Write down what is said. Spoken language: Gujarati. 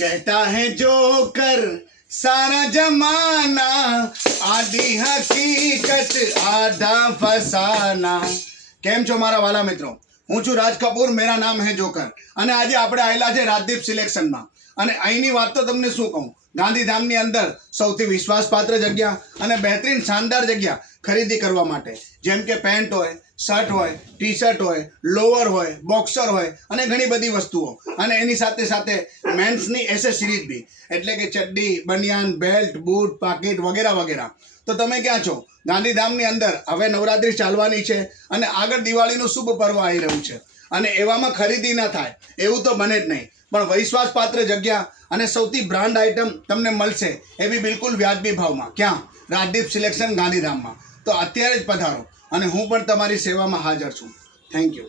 कहता है जोकर सारा जमाना, आधी हकीकत आधा फसाना। કેમ છો મારા વાલા મિત્રો? હું છું રાજ કપૂર, મેરા નામ હે જોકર અને આજે આપણે આવેલા છે રાજદીપ સિલેક્શનમાં। અને અહીંની વાત તો તમને શું કહું, ગાંધીધામની અંદર સૌથી વિશ્વાસપાત્ર જગ્યા અને બહેતરીન શાનદાર જગ્યા ખરીદી કરવા માટે, જેમ કે પેન્ટ હોય, શર્ટ હોય, ટી શર્ટ હોય, લોવર હોય, બોક્સર હોય અને ઘણી બધી વસ્તુઓ, અને એની સાથે સાથે મેન્સની એસેસરીઝ બી, એટલે કે ચડ્ડી, બનિયાન, બેલ્ટ, બૂટ, પાકીટ વગેરે વગેરે। તો તમે ક્યાં છો? ગાંધીધામની અંદર હવે નવરાત્રિ ચાલવાની છે અને આગળ દિવાળીનું શુભ પર્વ આવી રહ્યું છે, અને એવામાં ખરીદી ન થાય એવું તો બને જ નહીં, પણ વિશ્વાસપાત્ર જગ્યા અને સૌથી બ્રાન્ડ આઇટમ તમને મળશે એવી બિલકુલ વ્યાજબી ભાવમાં। ક્યાં? રાજદીપ સિલેક્શન ગાંધીધામમાં। તો અત્યારે જ પધારો અને હું પણ તમારી સેવામાં હાજર છું। Thank you.